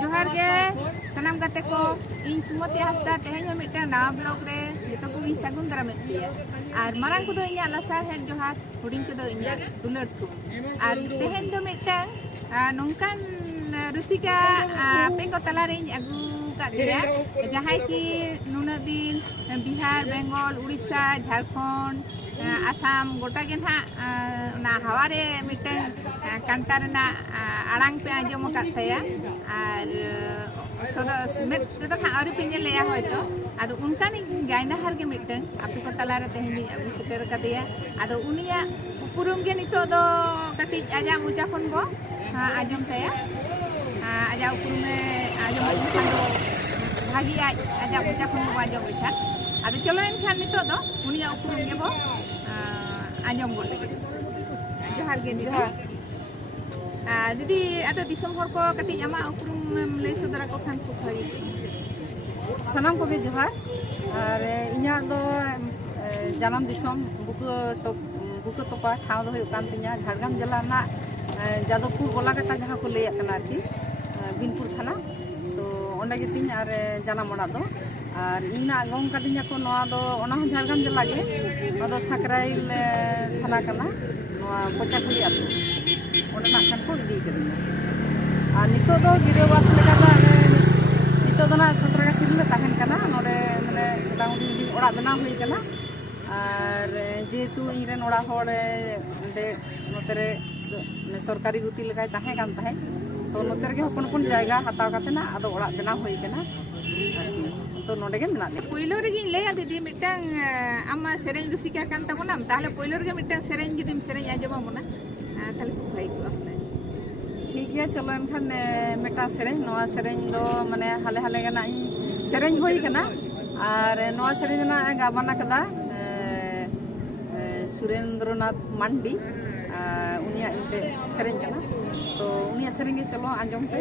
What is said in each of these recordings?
जोहार गे सनाम गाते को इन सुमति हासदा तेहें मिट्टे नवा ब्लॉग रे जतो को इन सागुन दारा मेटिया और मारांग को दो इन्या लसार हेड जोहार हुडिंग को दो इन्या दुलर तु और तेहें दो मिट्टे नोंकान रुसिका पे को तला रे अगु का दिया जहां की नुना दिन बिहार बेंगल उड़ीसा झारखंड आसाम गोटा के ना हवा रे मिट्टे कांटा रे ना आड़ांग पे आजम काथया और सोदा में तो आरी पिंजे लेया होयतो आदो उनका नि गायनाहार के मिट्टे आपे को तला रे तेहमी अगु सेटर कदिया आदो उनिया उपुरुम के नितो दो कटी आजा मुजा खन बो आजम तया आजा उपुरुम में आजम खान दो भागी आजा मुजा खन बो आजम इठा आदो चलो एनखान नितो दो उनिया उपुरुम के बो आजम गो लगे जोहार गे जोहार दीदी अतो दिसम हर को कटी आमा उपुरुम ले सदरा को खान को भागी सनाम को भी जोहार और इन्या दो जानम दिसम बुको तोपा ठाव दो हुयुग कान तिnya झारग्राम जिला ना जादवपुर गोलाघाटा जहाँ को लेया कना आरकी बिनपुर थाना तो ओंडे गे तिñ और जानम ओड़ा दो और इना गम कदिnya को नोआ दो ओना हो झारग्राम जिला गे नोआ दो साकराइल थाना कना नोआ पोचाखुली आतु ओंडे ना खान को इदी कदिnya और नितो दो गिरवास लेका दा नितो दो ना सतरागाछी ले ताहेन कना नोडे माने डाउडी ओड़ा बना हुई कना और जेहेतु इरेन ओड़ा होड़े नोतेरे सरकारी गुती लगाय ताहे कान ताहे तो नोतेरे के हपन हपन जायगा हताव काते ना आदो ओड़ा बना होई कना तो नोडे गे मेना ले पहिलो रे गिन लेया दीदी मिटन आमा सेरेन रुसिका कान ताबोनाम ताहले पहिलो रे मिटन सेरेन जुदिम सेरेन आजमा मोना ताहले भाई को अपने ठीक है चलो एनखान मेटा सेरेन नोआ सेरेन दो माने हाले हाले गना सेरेन होई कना और नोआ सेरेन ना गाबाना कदा सुरेंद्रनाथ मांडी उनिया इनते सेरेन कना तो उनिया सेरेन के चलो आंजम पे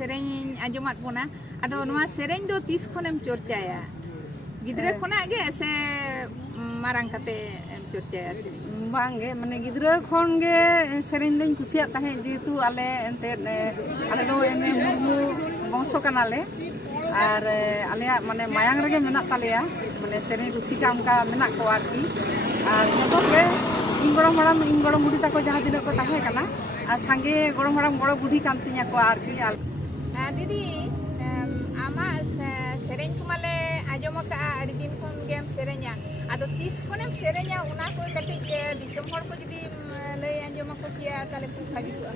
सेरेंग आंजमात बोना आदो नोआ सेरेंग दो तीस खनेम चर्चाया गिद्रे खना गे से मारांग कते एम चर्चाया से बांगे माने गिद्रा खन गे सेरेंग दों कुसिया ताहे जेतु आले एंते आले दो एने मुर्मू बंशो कनाले और आले माने मायांग रगे मेना तालेया माने सेरेंग कुसिका उनका मेना को आरकी और जतो गे इन गड़म बुढ़ी तक जहाँ दिन को ताहे कना और संगे गड़म बड़ बुढ़ी कान तिया को आरकी दीदी आमा सेरेंग को माले आजमा का आड़ी दिन खन गेम सेरेंया आदो तीस खनेम सेरेंया उना को कटी दिसम हर को जदी लय आजमा को किया ताले खूब भागी हुआ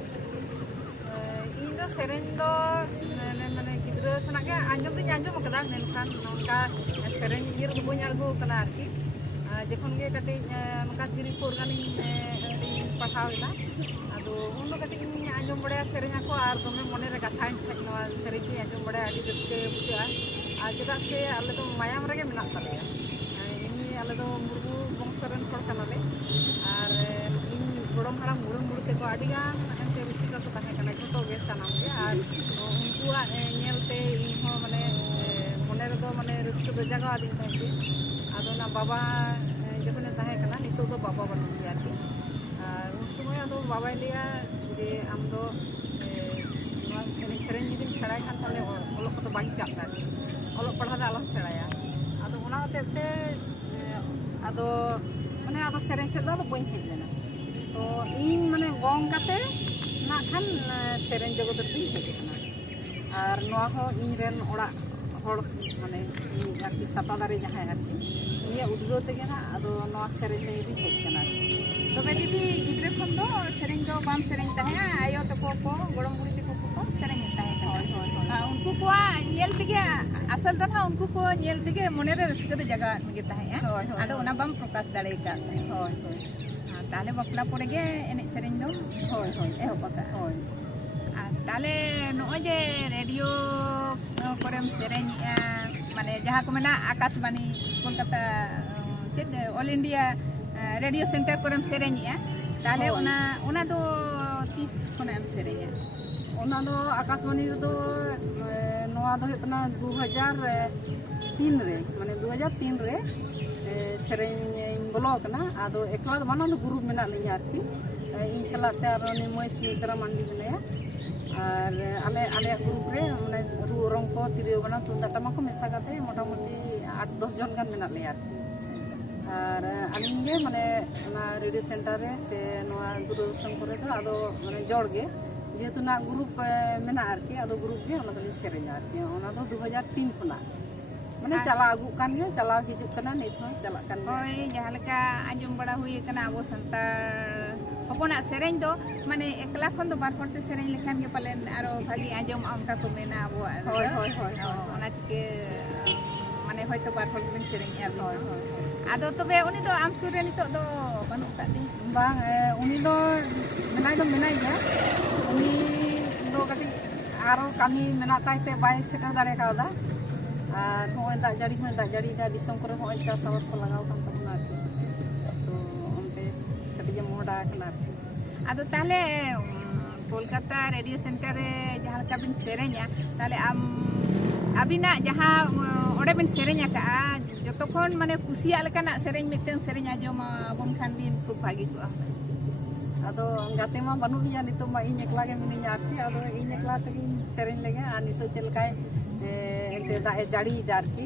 इन दो सेरेंग दो माने गिद्रा खना के आंजम कदा मेनखान नोंका सेरेंग इर को बन अड़गो कना आरकी जखन गे कटी नोका गिरी कोरगानी पठावेला आदो उन दो कटी आंजम बड़े सेरेंया को आर दमे मने रे कथा नवा सेरेंग की आंजम बड़े आडी रस्के बुझा आ चेदा से आले दो मायाम रगे मेना तालेया इनी आले दो मुर्मू बंशरन हर कनाले और इन गड़म हाराम मुड़ ते को आडी गान एंते रुसिका को ताहे कना जतो गे सनाम के और उनकुआ नेलते इन हो माने मने रे दो माने रस्के दो जगह आदि ताहे आदो ना बाबा जखने ताहे कना नितो दो बाबा बनु गया थी उन समय आदो बाबा लिया जे आम दो सेरेंग जुदी सेड़ा खान ताले ओलो को बागी काटा ओलो पढ़ा दा आलम सेड़ाया आदो उना होते आदो माने आदो सेरेंग से दो बइन हेज लेना तो इन माने गong काते ना खान सेरेंग जगत रे हेज लेना और नोआ हो इन रेन ओड़ा हड़ माने आरकी साता दारे जहां आरकी इया उद्गो तेगे ना आदो नोआ सेरेंग ले भी हेज कना तबे दीदी गिद्रे खन दो सेरेंग दो बाम सेरेंग ताहे आयो तको को गड़म बुढ़ी तको को सेरेंग ताहे उनको को नेल तेगे असल दो ना उनको को नेल तेगे मने रे रस्के दो जगह मगे ताहे आदो उना बाम प्रकाश दाड़े का ताले बकला पड़े गे एने सेरेंग दो एहो पका ताले नो जे रेडियो कोरेम सेरेंग माने जहाँ को मेना आकाशवाणी कोलकाता चेद ऑल इंडिया रेडियो सेंटर कोरेम सेरेंया ताले उना दो 30 खनेम सेरेंया उना दो आकाशवाणी दो नोआ दो हकना 2003 रे माने 2003 रे सेरेंग बोलो कना आदो एकला दो माना दो ग्रुप मेना लिया आरकी इन सलाते आरो नि मोय सुमित्रा मंडी मेनाया और आले ग्रुप रे माने रू रंग को तिरियो बना तुंदा टमा को मेसा करते मोटा मोटी 8-10 जन गान मेना लिया और आलिंगे माने ना रेडियो सेंटर रे से नोआ दूरदर्शन करे तो आदो माने जोड़ गे जेतु ना ग्रुप मेना आरकी आदो ग्रुप गे ओना दो सेरेंया आरकी ओना दो 2003 खना माने चला आगु कान गे चला हिजुक कना नित हो चला कान होय जहां लका आंजम बड़ा हुई कना अबो संतार हपना सेरेंग दो माने एकला खन दो बार पड़ते सेरेंग लेखान के पालेन आरो भागी आंजम आमका को मेना अबो होय ओना चिके माने होयतो बार पड़ बिन सेरेंग आबो आदो तबे उनी दो आम सुरे नितो दो बनु तादी बांग उनी दो मेनाय गया उनी दो कटी आरो कामी मेना ताइते बाय सेटर दारे कादा और होय दा जड़ी दा दिसम करे होय चास आबाद को लगाव कान तबना तो उनते कटी मोडा कना आदो ताले कोलकाता रेडियो सेंटर रे जहां का बिन सेरेंया ताले आम अबिना जहां ओडे बिन सेरेंया का जतखन माने कुसिया लेकाना सेरेंग मिटeng सेरेंग आजम बन खान बिन खूब भागी हुआ आदो गाते मा बनु लिया नितो मा इन एकला गे मिनिया आरती आदो इन एकला तक सेरेंग लेगे आ नितो चलकाय एंते दा जाड़ी दारकी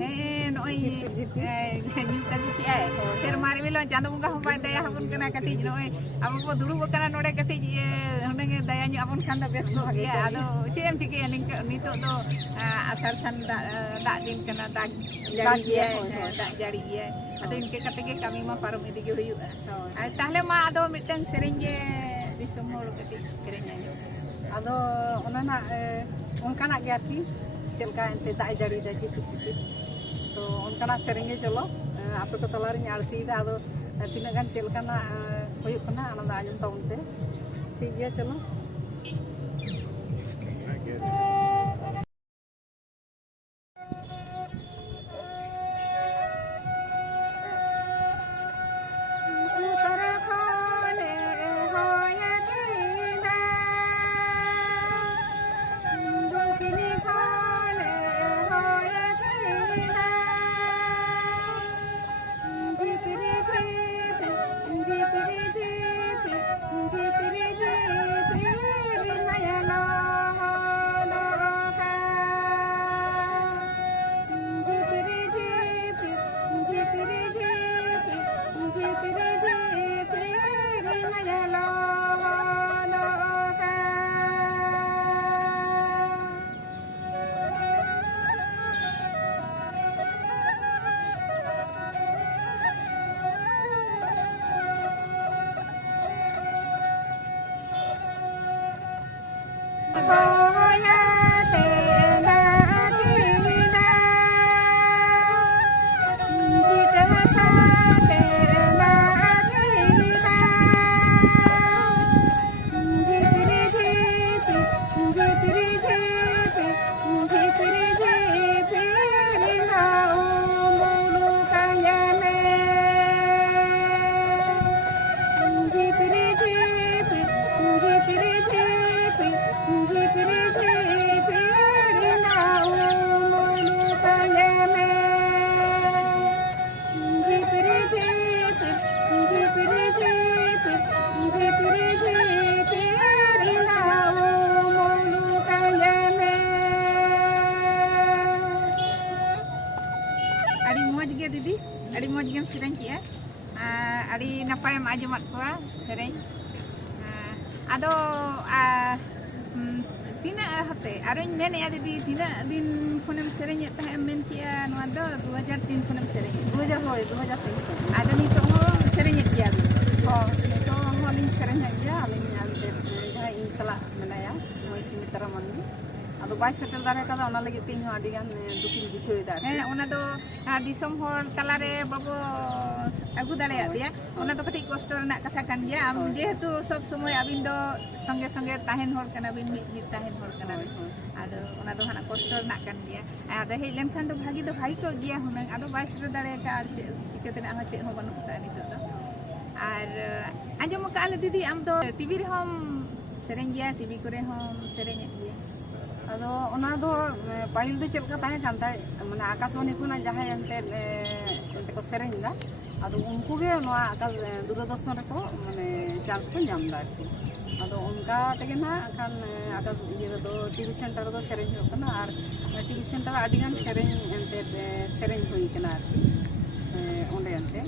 नोय न्यू तगु की आय सेर मारे बिलो चांदो बुंगा हम बाय दया हबन कना कटी नोय अब को दुड़ु बकना नोडे कटी हुनगे दया न्यू अबन खान दा बेस को भागी आदो चेम चिके नितो दो आसार सान दा दिन कना दा जाड़ी आदो इनके कते के कामी मा पारम इदि गे हुयु ताहले मा आदो मिटeng सेरेंग गे दिसम होड़ कटी सेरेंग आजो आदो ओना ना ओनकाना गे आरती चलका एंते दा जाड़ी दा चिपिर तो ओनकाना सेरेंगे चलो आप को तलार आड़ती दा आदो तीना गान चलकाना होयु कना आना दा आजम ताउनते ठीक गया चलो ᱟᱹᱰᱤ ᱱᱟᱯᱟᱭᱮᱢ ᱟᱸᱡᱚᱢᱟᱫ ᱠᱚᱣᱟ ᱥᱮᱨᱮᱧ ᱟᱫᱚ ᱛᱤᱱᱟᱹᱜ ᱦᱟᱯᱮ ᱟᱨᱚᱧ ᱢᱮᱱᱮᱫᱼᱟ ᱫᱤᱫᱤ ᱛᱤᱱᱟᱹᱜ ᱫᱤᱱ ᱠᱷᱚᱱᱮᱢ ᱥᱮᱨᱮᱧᱮᱫ ᱛᱟᱦᱮᱸᱫ ᱮᱢ ᱢᱮᱱ ᱠᱮᱜᱼᱟ ᱱᱚᱣᱟ ᱫᱚ 2003 ᱠᱷᱚᱱᱮᱢ ᱥᱮᱨᱮᱧᱮᱫ 2003 ᱟᱫᱚ ᱱᱤᱛᱚᱜ ᱦᱚᱸ ᱥᱮᱨᱮᱧᱮᱫ ᱜᱮᱭᱟ ᱵᱤᱱ ᱱᱤᱛᱚᱜ ᱦᱚᱸᱞᱤᱧ ᱥᱮᱨᱮᱧᱮᱫ ᱜᱮᱭᱟ ᱟᱹᱞᱤᱧ ᱡᱟᱦᱟᱸᱭ ᱤᱧ ᱥᱟᱞᱟᱜ ᱢᱮᱱᱟᱭᱟ ᱱᱩᱭ ᱥᱩᱢᱤᱛᱨᱟ ᱢᱟᱱᱰᱤ ᱟᱫᱚ ᱵᱟᱭ ᱥᱮᱴᱮᱨ ᱫᱟᱲᱮ ᱠᱟᱫᱟ ᱚᱱᱟ ᱞᱟᱹᱜᱤᱫ te ᱤᱧᱦᱚᱸ ᱟᱹᱰᱤ ᱜᱟᱱ ᱫᱩᱠᱤᱧ ᱵᱩᱡᱷᱟᱹᱣᱮᱫᱟ ᱦᱮᱸ ᱚᱱᱟ ᱫᱚ ᱫᱤᱥᱚᱢ ᱦᱚᱲ ᱛᱟᱞᱟᱨᱮ ᱵᱟᱵᱚ ᱟᱹᱜᱩ ᱫᱟᱲᱮᱭᱟᱫᱮᱭᱟ ᱚᱱᱟ ᱫᱚ ᱠᱟᱹᱴᱤᱡ ᱠᱚᱥᱴᱚ ᱨᱮᱱᱟᱜ ᱠᱟᱛᱷᱟ ᱠᱟᱱ ᱜᱮᱭᱟ ᱟᱢ ᱡᱮᱦᱮᱛᱩ ᱥᱚᱵ ᱥᱚᱢᱚᱭ ᱟᱹᱵᱤᱱ ᱫᱚ ᱥᱚᱸᱜᱮ ᱥᱚᱸᱜᱮ ᱛᱟᱦᱮᱱ ᱦᱚᱲ ᱠᱟᱱᱟᱵᱤᱱ ᱢᱤᱫ ᱛᱟᱦᱮᱱ ᱦᱚᱲ ᱠᱟᱱᱟᱵᱤᱱ ᱟᱫᱚ ᱚᱱᱟ ᱫᱚ ᱦᱟᱸᱜ ᱠᱚᱥᱴᱚ ᱨᱮᱱᱟᱜ ᱠᱟᱱ ᱜᱮᱭᱟ ᱟᱫᱚ ᱦᱮᱡ ᱞᱮᱱᱠᱷᱟᱱ ᱫᱚ ᱵᱷᱟᱹᱜᱤ ᱠᱚᱜ ᱜᱮᱭᱟ ᱦᱩᱱᱟᱹᱝ ᱟᱫᱚ ᱵᱟᱭ ᱥᱮᱴᱮᱨ ᱫᱟᱲᱮ ᱟᱠᱟᱫᱼᱟ ᱟᱨ ᱪᱤᱠᱟᱹ ᱛᱮᱱᱟᱜ ᱦᱚᱸ ᱪᱮᱫ ᱦᱚᱸ ᱵᱟᱹᱱᱩᱜ ᱟᱠᱟᱫᱼᱟ ᱱᱤᱛᱚᱜ ᱫᱚ ᱟᱨ ᱟᱸᱡᱚᱢ ᱟᱠᱟᱫᱼᱟ ᱞᱮ ᱫᱤᱫᱤ ᱟᱢ ᱫᱚ ᱴᱤᱵᱷᱤ ᱨᱮᱦᱚᱸᱢ ᱥᱮᱨᱮᱧ ᱜᱮᱭᱟ ᱴᱤᱵᱷᱤ ᱠᱚᱨᱮ ᱦᱚᱸᱢ sereñet dia. Ado ona do pahil do chet ka tahe kan tai mane akasbani khona jahay ente ko sereng da ado unku ge noa akas Doordarshan re ko mane chance ko nyam da ado unka tege na kan akas iye do TV center do sereng ho kana ar TV center adi gan sereng ente sereng hoi kana onde ente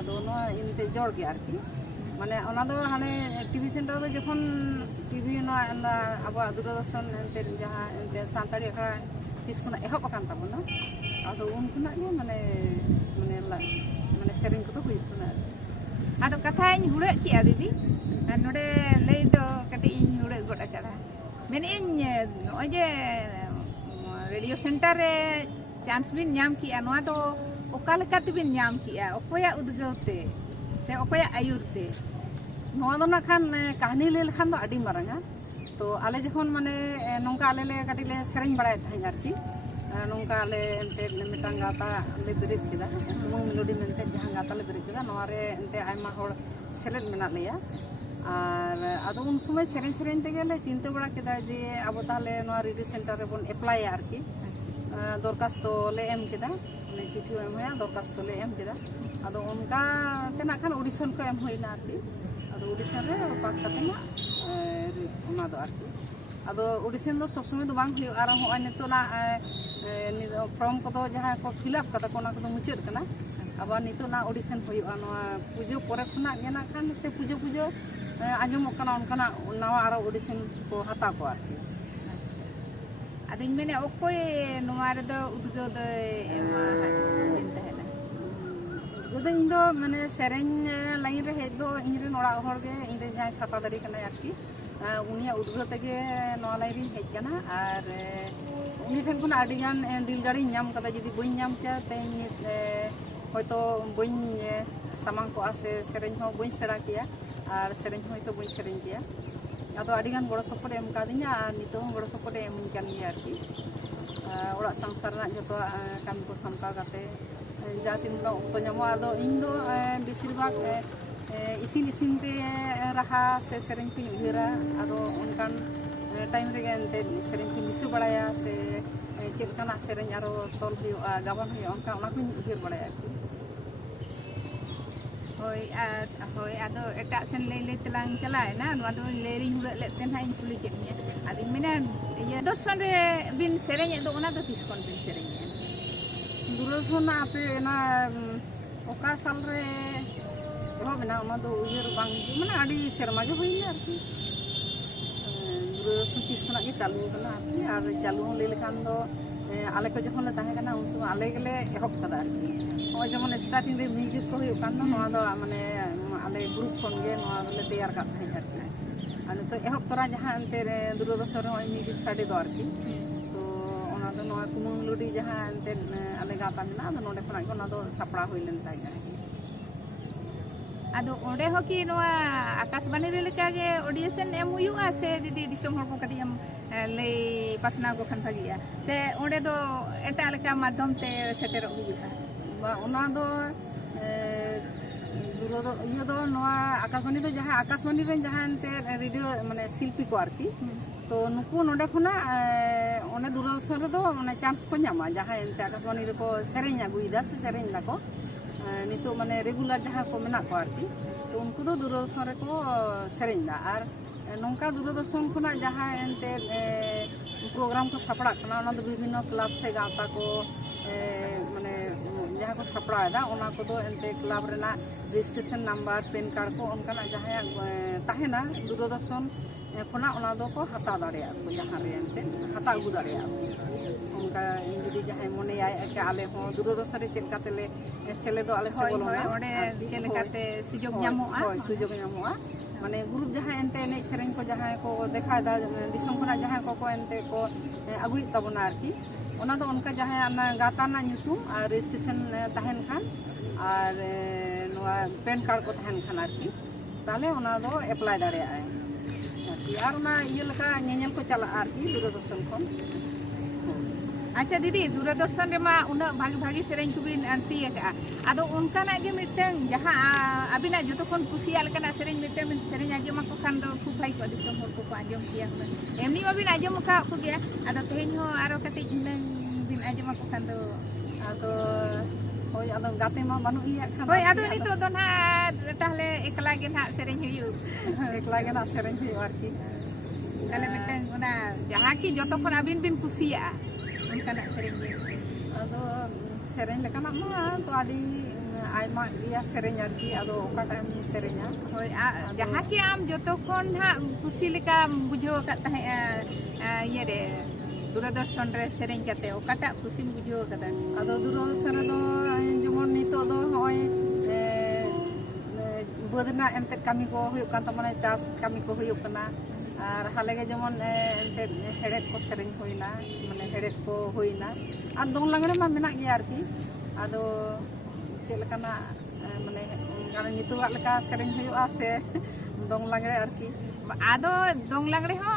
ado noa inte jor ge arki মানে ওনা দো হানে TV centre দো যখন TV না আবো Doordarshan এন্তে যাহা এন্তে সান্তাড়ি আখড়া তিসকোনা এহব আকান তাবনা আদো উনকুনা গে মানে মানে মানে সেরিং কো হুই কুনা ᱟᱫᱚ ᱠᱟᱛᱷᱟᱧ ᱦᱩᱲᱟᱹᱜ ᱠᱮᱜᱼᱟ ᱫᱤᱫᱤ ᱱᱚᱰᱮ ᱞᱟᱹᱭ ᱫᱚ ᱠᱟᱹᱴᱤᱡ ᱤᱧ ᱦᱩᱲᱟᱹᱜ ᱜᱚᱫ ᱟᱠᱟᱫᱟ ᱢᱮᱱᱮᱫᱼᱟᱹᱧ ᱱᱚᱜᱼᱚᱭ ᱡᱮ ᱨᱮᱰᱤᱭᱳ ᱥᱮᱱᱴᱟᱨ ᱨᱮ ᱪᱟᱱᱥ ᱵᱤᱱ ᱧᱟᱢ ᱠᱮᱜᱼᱟ ᱱᱚᱣᱟ ᱫᱚ ᱚᱠᱟ ᱞᱮᱠᱟ ᱛᱮᱵᱤᱱ ᱧᱟᱢ ᱠᱮᱜᱼᱟ ᱚᱠᱚᱭᱟᱜ ᱩᱫᱽᱜᱟᱹᱣ te se okoya ayur te noa do na khan kahani le lekhan do adi maranga to ale jokhon mane nongka ale le kati le sereng baray thain arki nongka ale ente mitang gata le berit kida mong melody mente jahan gata le berit kida noa re ente aima hor select mena leya ar ado un sumay sereng sereng tege le chinta bada kida je abo tahle noa radio center re bon apply arki dorkasto le em kida ne chithi em hoya dorkasto le em kida ado onka tena kan audition ko em hoina arki ado audition re pass kate na ona do arki ado audition do sob somoy do bang huyu ar hoy nito na form ko do jaha ko fill up kata ko na ko do muchet kana abar nito na audition huyu anoa pujo pore khona gena kan se pujo anjomok kana onkana nawa aro audition ko hata ko arki ᱟᱫᱚᱧ ᱢᱮᱱᱮ ᱚᱠᱚᱭ ᱱᱚᱣᱟ ᱨᱮᱫᱚ ᱩᱫᱽᱜᱟᱹᱣ ᱫᱚ ᱮᱢᱟ ᱦᱟᱹᱧ ᱛᱟᱦᱮᱱᱟ ᱩᱫᱽᱜᱟᱹᱣ ᱫᱚ ᱤᱧ ᱫᱚ ᱢᱟᱱᱮ ᱥᱮᱨᱮᱧ ᱞᱟᱭᱤᱱ ᱨᱮ ᱦᱮᱡ ᱫᱚ ᱤᱧ ᱨᱮᱱ ᱚᱲᱟᱜ ᱦᱚᱲ ᱜᱮ ᱤᱧ ᱨᱮᱱ ᱡᱟᱦᱟᱸᱭ ᱥᱟᱛᱟ ᱫᱟᱲᱮ ᱠᱟᱱᱟᱭ ᱟᱨᱠᱤ ᱩᱱᱤᱭᱟᱜ ᱩᱫᱽᱜᱟᱹᱣ ᱛᱮᱜᱮ ᱱᱚᱣᱟ ᱞᱟᱭᱤᱱ ᱨᱤᱧ ᱦᱮᱡ ᱠᱟᱱᱟ ᱟᱨ ᱩᱱᱤ ᱴᱷᱮᱱ ᱠᱷᱚᱱ ᱟᱹᱰᱤ ᱜᱟᱱ ᱫᱤᱞ ᱫᱟᱲᱮᱧ ᱧᱟᱢ ᱠᱟᱫᱟ ᱡᱩᱫᱤ ᱵᱟᱹᱧ ᱧᱟᱢ ᱠᱮᱭᱟ ᱛᱮᱦᱮᱧ ᱦᱚᱭᱛᱚ ᱵᱟᱹᱧ ᱥᱟᱢᱟᱝ ᱠᱚᱜᱼᱟ ᱥᱮ ᱥᱮᱨᱮᱧ ᱦᱚᱸ ᱵᱟᱹᱧ ᱥᱮᱬᱟ ᱠᱮᱭᱟ ᱟᱨ ᱥᱮᱨᱮᱧ ᱦᱚᱸ ᱦᱚᱭᱛᱚ ᱵᱟᱹᱧ ᱥᱮᱨᱮᱧ ᱠᱮᱭᱟ ᱟᱫᱚ ᱟᱹᱰᱤ ᱜᱟᱱ ᱜᱚᱲᱚ ᱥᱚᱯᱚᱦᱚᱫ ᱮᱢ ᱠᱟᱫᱤᱧᱟ ᱟᱨ ᱱᱤᱛᱚᱜ ᱦᱚᱸ ᱜᱚᱲᱚ ᱥᱚᱯᱚᱦᱚᱫ ᱮᱢᱤᱧ ᱠᱟᱱ ᱜᱮᱭᱟ ᱟᱨᱠᱤ ᱚᱲᱟᱜ ᱥᱚᱝᱥᱟᱨ ᱨᱮᱱᱟᱜ ᱡᱚᱛᱚ ᱠᱟᱹᱢᱤ ᱠᱚ ᱥᱟᱢᱴᱟᱣ ᱠᱟᱛᱮ ᱡᱟ ᱛᱤᱱ ᱚᱠᱛᱚ ᱧᱟᱢᱚᱜᱼᱟ ᱟᱫᱚ ᱤᱧ ᱫᱚ ᱵᱮᱥᱤᱨ ᱵᱷᱟᱜᱽ ᱤᱥᱤᱱ ᱛᱮ ᱨᱟᱦᱟ ᱥᱮ ᱥᱮᱨᱮᱧ ᱠᱚᱧ ᱩᱭᱦᱟᱹᱨᱟ ᱟᱫᱚ ᱚᱱᱠᱟᱱ ᱴᱟᱭᱤᱢ ᱨᱮᱜᱮ ᱮᱱᱛᱮ ᱥᱮᱨᱮᱧ ᱠᱚᱧ ᱫᱤᱥᱟᱹ ᱵᱟᱲᱟᱭᱟ ᱥᱮ ᱪᱮᱫ ᱞᱮᱠᱟᱱᱟᱜ ᱥᱮᱨᱮᱧ ᱟᱨᱚ ᱛᱚᱞ ᱦᱩᱭᱩᱜᱼᱟ ᱜᱟᱵᱟᱱ ᱦᱩᱭᱩᱜᱼᱟ ᱚᱱᱟ ᱠᱚᱧ ᱩᱭᱦᱟᱹᱨ ᱵᱟᱲᱟᱭᱟ ᱟᱨᱠᱤ ᱦᱳᱭ ᱟᱫᱚ ᱮᱴᱟᱜ ᱥᱮᱱ ᱞᱟᱹᱭ ᱛᱮᱞᱟᱝ ᱪᱟᱞᱟᱣᱮᱱᱟ ᱱᱚᱣᱟ ᱫᱚ ᱞᱟᱹᱭᱨᱤᱧ ᱦᱩᱲᱟᱹᱜ ᱞᱮᱫ ᱛᱮ ᱱᱟᱦᱟᱜ ᱤᱧ ᱠᱩᱞᱤ ᱠᱮᱫ ᱢᱮᱭᱟ ᱟᱫᱚᱧ ᱢᱮᱱᱟ Doordarshan ᱨᱮ ᱵᱤᱱ ᱥᱮᱨᱮᱧᱮᱫ ᱫᱚ ᱚᱱᱟ ᱫᱚ ᱛᱤᱥ ᱠᱷᱚᱱ ᱵᱤᱱ ᱥᱮᱨᱮᱧᱮᱫᱼᱟ Doordarshan ape na oka sal re ehob na ona do uyer bang mane adi serma ge hoina arki Doordarshan tis khona ge chalu kana arki ar chalu hon le lekhan do ale ko jokhon le tahe kana un sumay ale gele ehob kada arki hoy jemon starting re music ko huyuk kan noa do mane ale group khon ge noa le teyar kat thain arki ane to ehob tora jaha ente Doordarshan re hoy music sade do arki ado noa kumung ludi jaha ente ale gata mena ado nonde khona ge ona do sapra hoi len tai ado onde ho ki noa akasbani re leka ge audition em huyuga se didi disom hor ko kati em lay pasna go khan bhagiya se onde do eta leka madhyam te seter huyuga ba ona do iyo do noa akasbani do jaha akasbani ren jaha ente radio mane silpi ko arki to nuku nonde khona one Doordarshan re do mane chance ko nyama jaha ente akasbani re ko sereng aguida se sereng la ko nito mane regular jaha ko mena ko arki to unku do Doordarshan re ko sereng da ar nongka Doordarshan khona jaha ente program ko sapra kana ona do bibhinno club se gata ko mane जहाँ को सपड़ाएदा ओना को दो एंते club रेना registration number PAN card को उनका जहाँ तहना दूरदर्शन खोना ओना दो को हता दाड़िया को जहाँ रे एंते हता अगू दाड़िया उनका जुदी जहाँ मने के आले हो दूरदर्शन रे चेक कातेले सेले दो आले से बोलोना ओडे चेलकाते सुजोग ᱧᱟᱢᱚᱜᱼᱟ सुजोग ᱧᱟᱢᱚᱜᱼᱟ माने ग्रुप जहाँ एंते एने सेरेñ को जहाँ को देखा दा दिसम खना जहाँ को एंते को अगुई तबना आरकी ओना दो उनका जहाँ ना गाता ना ᱧᱩᱛᱩᱢ और रजिस्ट्रेशन तहन खान और नोआ पेन कार्ड को तहन खान आरकी ताले ओना दो अप्लाई दाड़िया आरकी और ना ये लका ñeñel को चला आरकी दूरदर्शन को अच्छा दीदी दूरदर्शन रे मा उना भागी भागी सेरेñ कुबिन आंटी का आदो उनकाना गे मिटeng जहाँ अबिना जतो खन कुसिया लकना सेरेñ मिटeng सेरेñ आजम को खान दो खूब भाई को दिसम हर को आजम किया एमनी मा बिन आजम का को गया आदो तेहेñ हो आरो कते इनन बिन आजम को खान दो आदो होय आदो गाते मा बानु इया खान होय आदो नितो दो ना ताहले एकला गे ना सेरेñ हुयु एकला गे ना सेरेñ हुयु आरकी ताले मिटeng उना जहाँ की जतो खन अबिन बिन कुसिया उनकाना सेरेñ गे आदो सेरेñ लेकाना मा तो आडी आयमा दिया सेरेñ आरकी आदो ओकाटा एम सेरेñा होय जहाँ की आम जतो खन हा कुसी लेका बुझो का तहे ये रे दूरदर्शन रे सेरेñ काते ओकाटा खुशी बुझो कदा आदो दूरदर्शन रे दो जेमन नितो दो होय बदना एंते कामी को हुयु कान तमने चास कामी को हुयु कना और हाले के जेमन एंते हेडेट को सेरेñ होइना माने हेडेट को होइना और दोंग लांगड़े मा मेना गया आरकी आदो चेलकाना माने गाना नितुआ लेका सेरेñ हुयुआ से दोंग लांगड़े आरकी आदो दोंग लांगड़े हो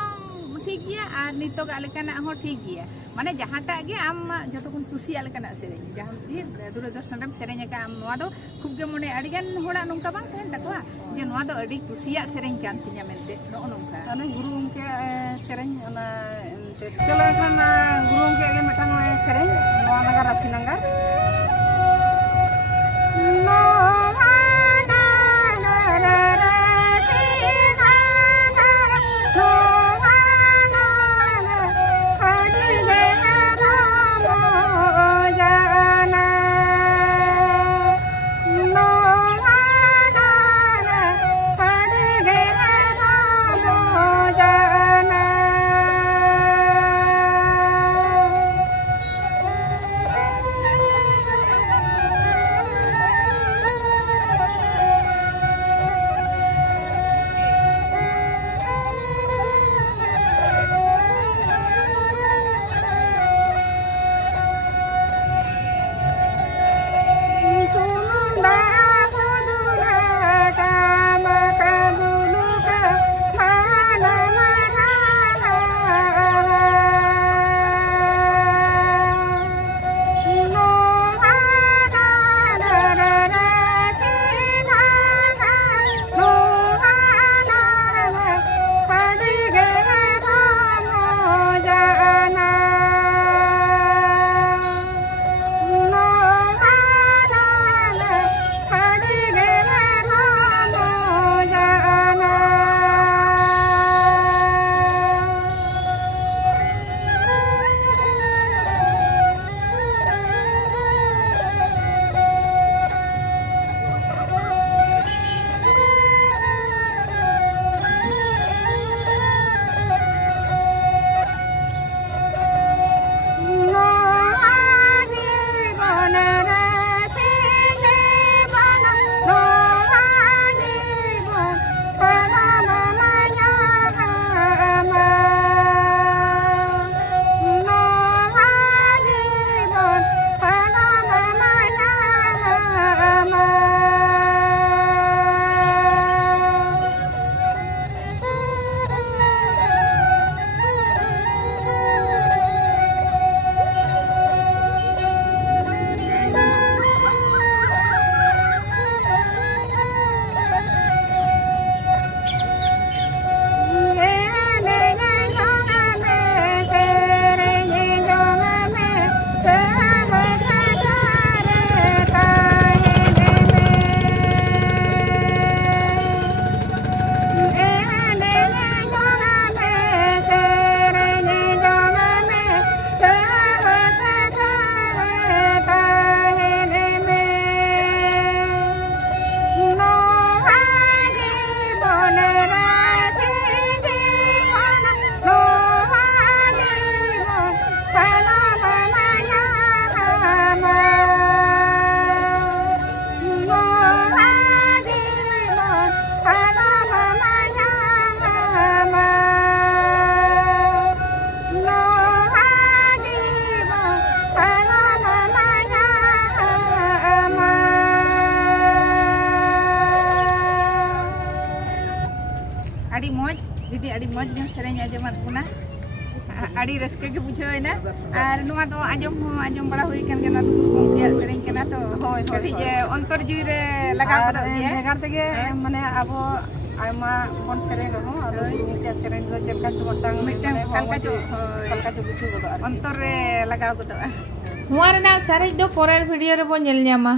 ठीक गया और नितोग लेकाना हो ठीक गया माने जहाँटा गे आम जतो कोन कुसिया लेकाना सेरेñ जहाँ भी दूरदर्शन रे सेरेñ का आम नोआ दो खूब गे मने अडिगान होड़ा नोंका बांग तहन तकवा जे नोआ दो अडी कुसिया सेरेñ कान तिया मेनते नो नोंका अने गुरु उनके सेरेñ ना चलो खान गुरु उनके गे मटांग सेरेñ नोआ नगर राशि नंगर ᱟᱹᱰᱤ ᱢᱚᱡᱽ ᱫᱤᱫᱤ ᱟᱹᱰᱤ ᱢᱚᱡᱽ ᱜᱮᱢ ᱥᱮᱨᱮᱧ ᱟᱸᱡᱚᱢᱟᱫ ᱵᱚᱱᱟ ᱟᱹᱰᱤ ᱨᱟᱹᱥᱠᱟᱹ ᱜᱮ ᱵᱩᱡᱷᱟᱹᱣᱮᱱᱟ ᱟᱨ ᱱᱚᱣᱟ ᱫᱚ ᱟᱸᱡᱚᱢ ᱦᱚᱸ ᱟᱸᱡᱚᱢ ᱵᱟᱲᱟ ᱦᱩᱭ ᱟᱠᱟᱱ ᱜᱮᱭᱟ ᱱᱚᱣᱟ ᱫᱚ ᱜᱩᱨᱩ ᱜᱚᱢᱠᱮᱭᱟᱜ ᱥᱮᱨᱮᱧ ᱠᱟᱱᱟ ᱛᱚ ᱠᱟᱹᱴᱤᱡ ᱚᱱᱛᱚᱨ ᱡᱤᱣᱤ ᱨᱮ ᱞᱟᱜᱟᱣ ᱜᱚᱫᱚᱜ ᱜᱮᱭᱟ ᱵᱷᱮᱜᱟᱨ ᱛᱮᱜᱮ ᱢᱟᱱᱮ ᱟᱵᱚ ᱟᱭᱢᱟ ᱵᱚᱱ ᱥᱮᱨᱮᱧ ᱨᱮᱦᱚᱸ ᱟᱫᱚ ᱜᱩᱨᱩ ᱜᱚᱢᱠᱮᱭᱟᱜ ᱥᱮᱨᱮᱧ ᱫᱚ ᱪᱮᱫ ᱞᱮᱠᱟ ᱪᱚ ᱢᱤᱫᱴᱟᱝ ᱚᱠᱟ ᱪᱚ ᱵᱩᱡᱷᱟᱹᱣ ᱜᱚᱫᱚᱜᱼᱟ ᱚᱱᱛᱚᱨ ᱨᱮ ᱞᱟᱜᱟᱣ ᱜᱚᱫᱚᱜᱼᱟ ᱱᱚᱣᱟ ᱨᱮᱱᱟᱜ ᱥᱟᱨᱮᱡ ᱫᱚ ᱯᱚᱨᱮᱨ ᱵᱷᱤᱰᱤᱭᱳ ᱨᱮᱵᱚᱱ ᱧᱮᱞ ᱧᱟᱢᱟ।